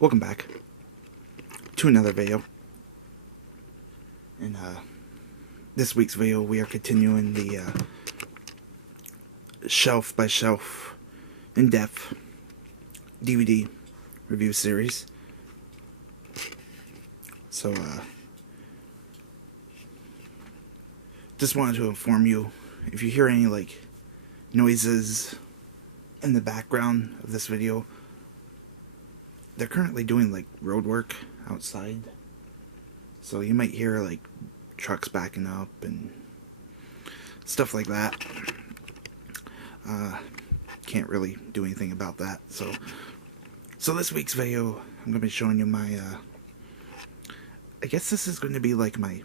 Welcome back to another video. In this week's video, we are continuing the shelf by shelf, in-depth DVD review series. So, just wanted to inform you, if you hear any like noises in the background of this video, they're currently doing like road work outside, so you might hear like trucks backing up and stuff like that. Can't really do anything about that. So this week's video, I'm gonna be showing you my I guess this is going to be like my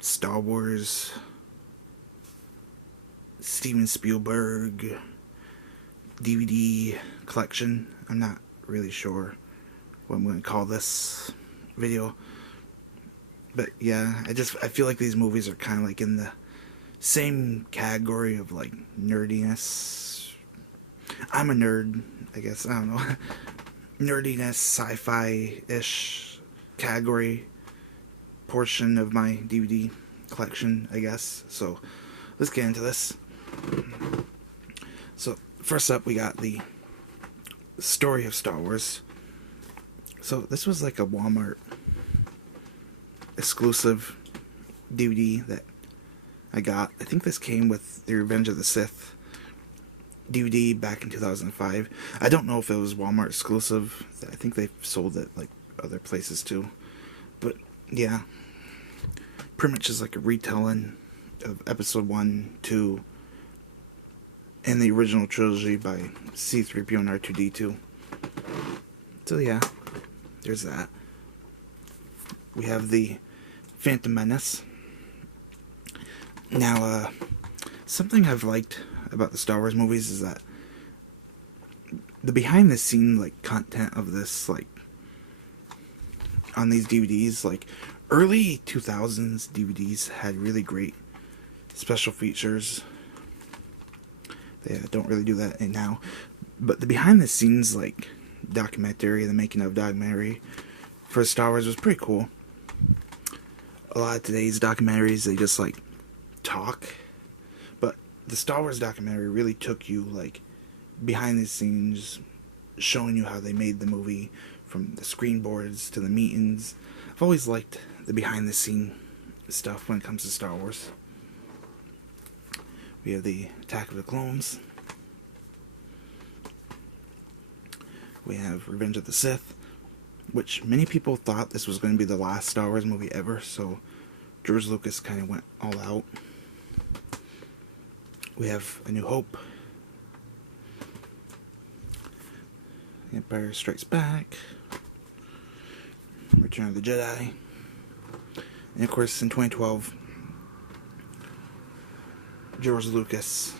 Star Wars Steven Spielberg DVD collection. I'm not really sure what I'm going to call this video, but yeah, I feel like these movies are kind of like in the same category of like nerdiness. I'm a nerd, I guess. I don't know. Nerdiness, sci-fi-ish category portion of my DVD collection, I guess. So let's get into this. So first up, we got the Story of Star Wars. So this was like a Walmart exclusive DVD that I got. I think this came with the Revenge of the Sith DVD back in 2005. I don't know if it was Walmart exclusive. I think they sold it like other places too. But yeah, pretty much is like a retelling of Episode 1, 2, and the original trilogy by C-3PO and R2-D2. So yeah, there's that. We have the Phantom Menace. Now, something I've liked about the Star Wars movies is that the behind-the-scene like content of this, like on these DVDs, like early 2000s DVDs had really great special features. They don't really do that now, but the behind-the-scenes like documentary, the making of documentary for Star Wars was pretty cool. A lot of today's documentaries, they just like talk, but the Star Wars documentary really took you like behind the scenes, showing you how they made the movie, from the screen boards to the meetings. I've always liked the behind the scene stuff when it comes to Star Wars. We have the Attack of the Clones. We have Revenge of the Sith, which many people thought this was going to be the last Star Wars movie ever, so George Lucas kind of went all out. We have A New Hope, Empire Strikes Back, Return of the Jedi, and of course in 2012, George Lucas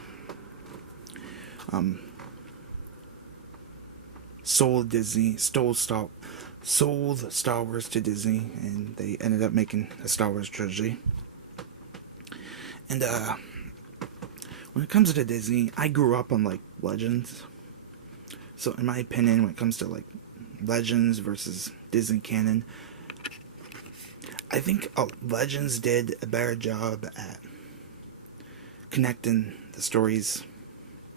sold Star Wars to Disney, and they ended up making a Star Wars trilogy. And when it comes to Disney, I grew up on like Legends. So in my opinion, when it comes to like Legends versus Disney canon, I think Legends did a better job at connecting the stories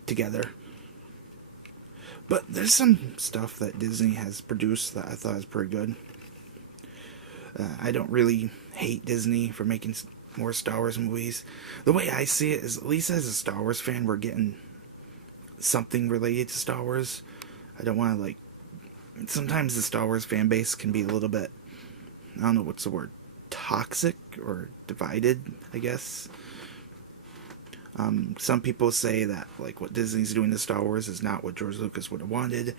together. But there's some stuff that Disney has produced that I thought is pretty good. I don't really hate Disney for making more Star Wars movies. The way I see it is, at least as a Star Wars fan, we're getting something related to Star Wars. I don't want to like... Sometimes the Star Wars fan base can be a little bit, I don't know what's the word, toxic or divided, I guess. Some people say that like what Disney's doing to Star Wars is not what George Lucas would have wanted.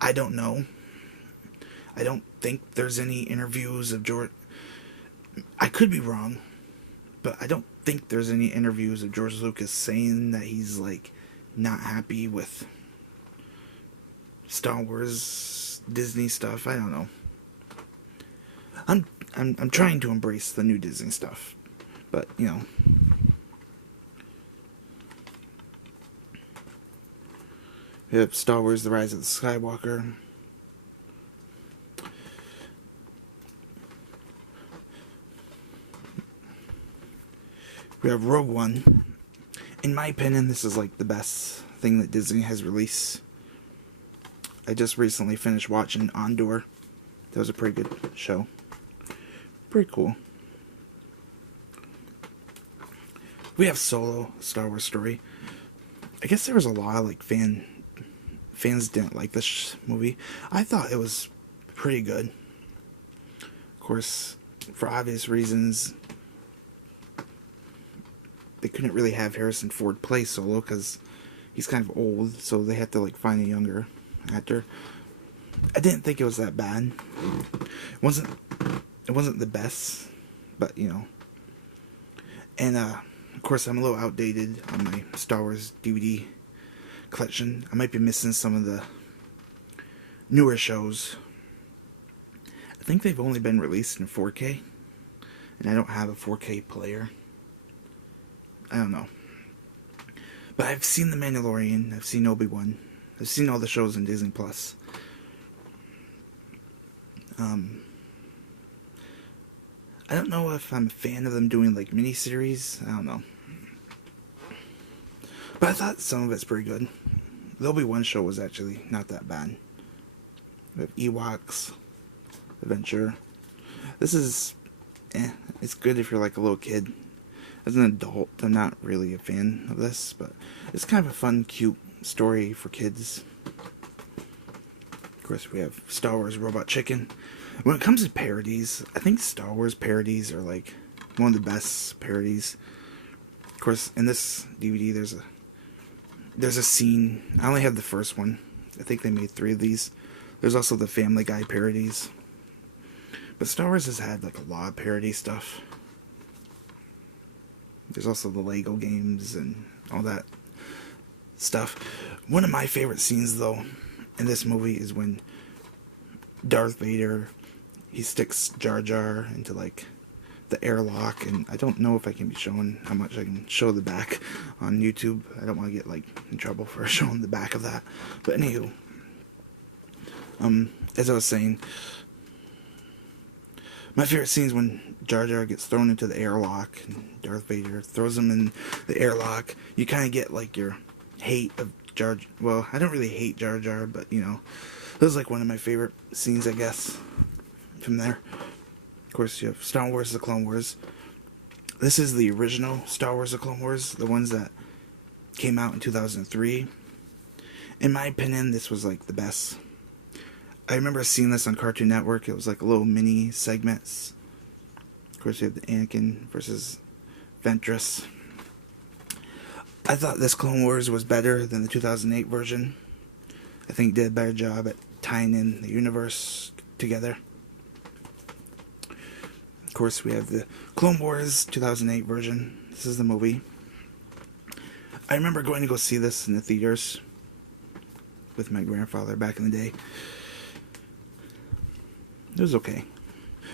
I don't know. I don't think there's any interviews of George... I could be wrong, but I don't think there's any interviews of George Lucas saying that he's like not happy with Star Wars Disney stuff. I don't know. I'm trying to embrace the new Disney stuff, but you know. We have Star Wars The Rise of the Skywalker. We have Rogue One. In my opinion, this is like the best thing that Disney has released. I just recently finished watching Andor. That was a pretty good show. Pretty cool. We have Solo, Star Wars story. I guess there was a lot of like fans didn't like this movie. I thought it was pretty good. Of course, for obvious reasons, they couldn't really have Harrison Ford play Solo because he's kind of old, so they had to like find a younger actor. I didn't think it was that bad. It wasn't the best, but you know. And of course, I'm a little outdated on my Star Wars DVD collection. I might be missing some of the newer shows. I think they've only been released in 4K, and I don't have a 4K player. I don't know. But I've seen The Mandalorian, I've seen Obi-Wan, I've seen all the shows on Disney Plus. I don't know if I'm a fan of them doing like miniseries. I don't know. But I thought some of it's pretty good. The Obi-Wan show was actually not that bad. We have Ewoks, Adventure. This is, it's good if you're like a little kid. As an adult, I'm not really a fan of this, but it's kind of a fun, cute story for kids. Of course, we have Star Wars Robot Chicken. When it comes to parodies, I think Star Wars parodies are like one of the best parodies. Of course, in this DVD, there's a scene. I only have the first one. I think they made 3 of these. There's also the Family Guy parodies. But Star Wars has had like a lot of parody stuff. There's also the Lego games and all that stuff. One of my favorite scenes, though, in this movie is when Darth Vader, he sticks Jar Jar into like the airlock, and I don't know if I can be showing how much I can show the back on YouTube. I don't want to get like in trouble for showing the back of that. But anywho, as I was saying, my favorite scene is when Jar Jar gets thrown into the airlock and Darth Vader throws him in the airlock. You kind of get like your hate of Jar Jar. Well, I don't really hate Jar Jar, but you know, this is like one of my favorite scenes, I guess, from there. Of course, you have Star Wars The Clone Wars. This is the original Star Wars The Clone Wars, the ones that came out in 2003. In my opinion, this was like the best. I remember seeing this on Cartoon Network. It was like little mini segments. Of course, you have the Anakin versus Ventress. I thought this Clone Wars was better than the 2008 version. I think it did a better job at tying in the universe together. Of course, we have the Clone Wars 2008 version. This is the movie. I remember going to go see this in the theaters with my grandfather back in the day. It was okay.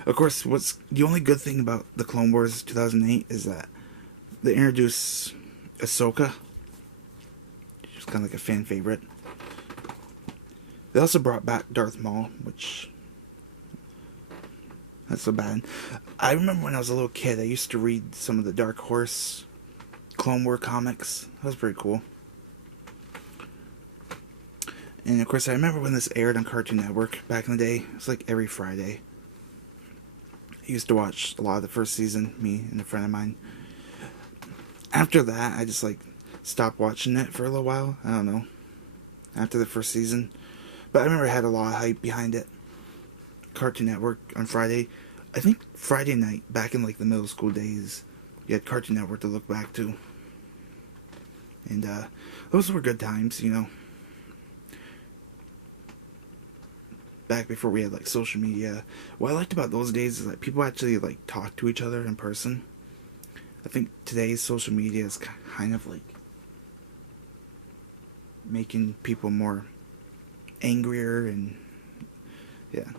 Of course, what's the only good thing about the Clone Wars 2008 is that they introduced Ahsoka. She's kind of like a fan favorite. They also brought back Darth Maul, which, that's so bad. I remember when I was a little kid, I used to read some of the Dark Horse Clone War comics. That was pretty cool. And of course, I remember when this aired on Cartoon Network back in the day. It was like every Friday. I used to watch a lot of the first season, me and a friend of mine. After that, I just like stopped watching it for a little while. I don't know. After the first season. But I remember it had a lot of hype behind it. Cartoon Network on Friday. I think Friday night, back in like the middle school days, you had Cartoon Network to look back to. And those were good times, you know. Back before we had like social media. What I liked about those days is that people actually like talk to each other in person. I think today's social media is kind of like making people more angrier and yeah.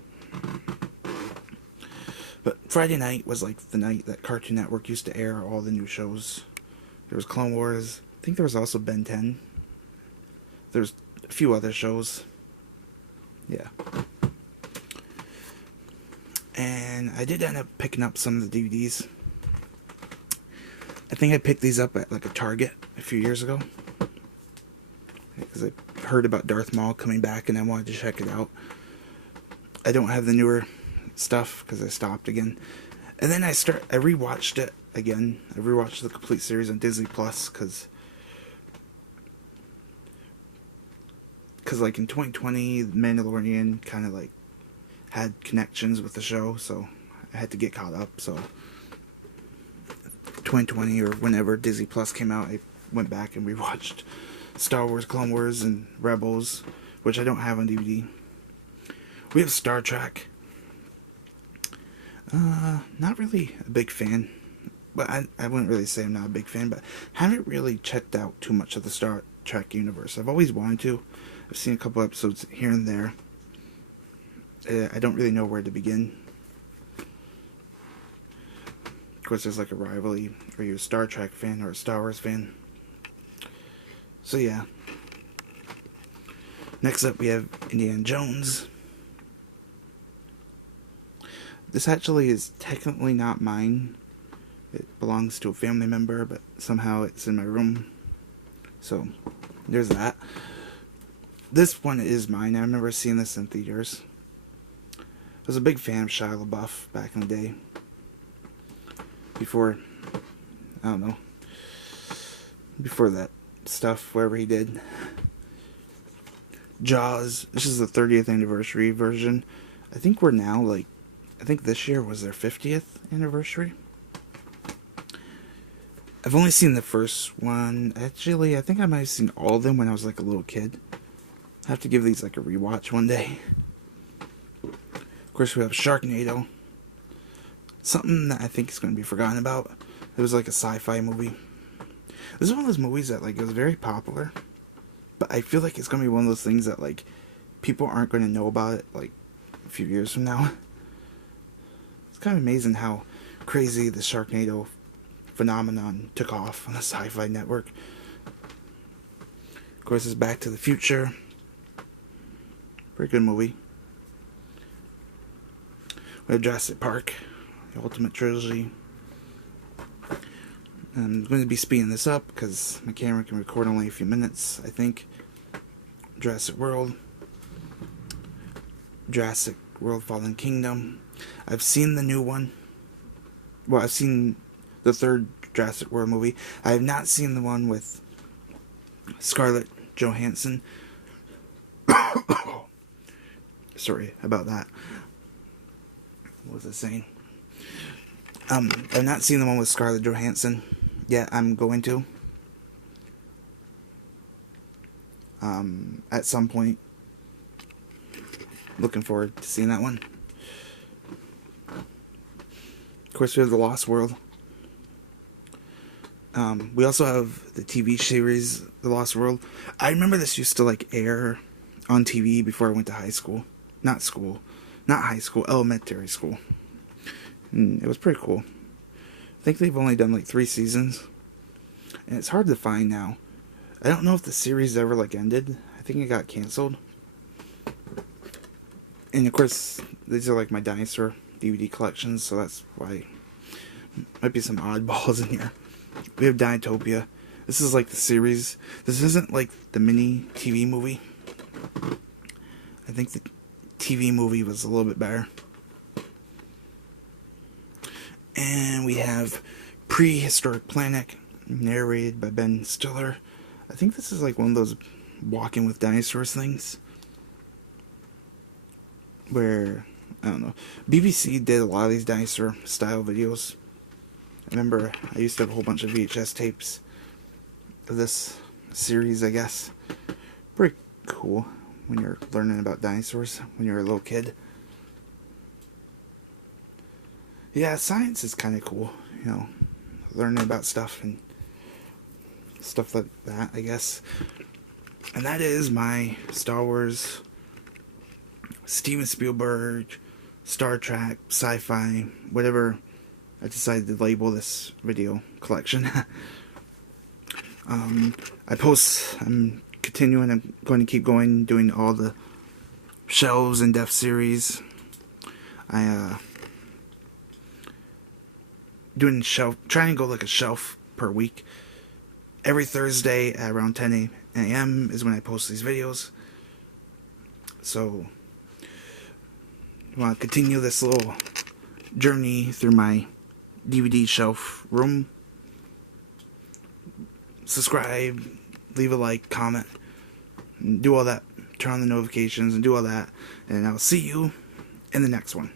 But Friday night was like the night that Cartoon Network used to air all the new shows. There was Clone Wars. I think there was also Ben 10. There's a few other shows. Yeah. And I did end up picking up some of the DVDs. I think I picked these up at like a Target a few years ago. Because I heard about Darth Maul coming back and I wanted to check it out. I don't have the newer stuff because I stopped again. And then I rewatched it again. I rewatched the complete series on Disney Plus because like in 2020, The Mandalorian kind of like had connections with the show, so I had to get caught up. So 2020 or whenever Disney Plus came out, I went back and rewatched Star Wars, Clone Wars, and Rebels, which I don't have on DVD. We have Star Trek. Not really a big fan, but I wouldn't really say I'm not a big fan, but haven't really checked out too much of the Star Trek universe. I've always wanted to. I've seen a couple episodes here and there. I don't really know where to begin. Of course, there's like a rivalry. Are you a Star Trek fan or a Star Wars fan? So yeah. Next up we have Indiana Jones. This actually is technically not mine. It belongs to a family member, but somehow it's in my room. So, there's that. This one is mine. I remember seeing this in theaters. I was a big fan of Shia LaBeouf back in the day. Before, I don't know, before that stuff, wherever he did. Jaws. This is the 30th anniversary version. I think we're now like, I think this year was their 50th anniversary. I've only seen the first one. Actually, I think I might have seen all of them when I was like a little kid. I have to give these like a rewatch one day. Of course, we have Sharknado. Something that I think is going to be forgotten about. It was like a sci-fi movie. This is one of those movies that like it was very popular, but I feel like it's going to be one of those things that like people aren't going to know about it like a few years from now. It's kind of amazing how crazy the Sharknado phenomenon took off on the Sci-Fi Network. Of course, it's Back to the Future. Pretty good movie. We have Jurassic Park, the Ultimate Trilogy. I'm going to be speeding this up because my camera can record only a few minutes, I think. Jurassic World. Jurassic World Fallen Kingdom. I've seen the new one. Well, I've seen the third Jurassic World movie. I have not seen the one with Scarlett Johansson. Sorry about that. What was I saying? I've not seen the one with Scarlett Johansson yet. I'm going to. At some point. Looking forward to seeing that one. Of course, we have The Lost World. We also have the TV series, The Lost World. I remember this used to like air on TV before I went to high school. Not high school, elementary school. And it was pretty cool. I think they've only done like 3 seasons. And it's hard to find now. I don't know if the series ever like ended. I think it got canceled. And of course, these are like my dinosaur DVD collections, so that's why might be some oddballs in here. We have Dinotopia. This is like the series. This isn't like the mini TV movie. I think the TV movie was a little bit better. And we have Prehistoric Planet, narrated by Ben Stiller. I think this is like one of those Walking with Dinosaurs things. Where, I don't know, BBC did a lot of these dinosaur style videos. I remember I used to have a whole bunch of VHS tapes of this series, I guess. Pretty cool when you're learning about dinosaurs when you're a little kid. Yeah, science is kind of cool, you know, learning about stuff and stuff like that, I guess. And that is my Star Wars, Steven Spielberg, Star Trek, sci-fi, whatever I decided to label this video collection. I'm continuing, I'm going to keep going, doing all the shelves and depth series. Trying to go like a shelf per week. Every Thursday at around 10 a.m. is when I post these videos. So, I want to continue this little journey through my DVD shelf room. Subscribe, leave a like, comment, and do all that. Turn on the notifications and do all that. And I'll see you in the next one.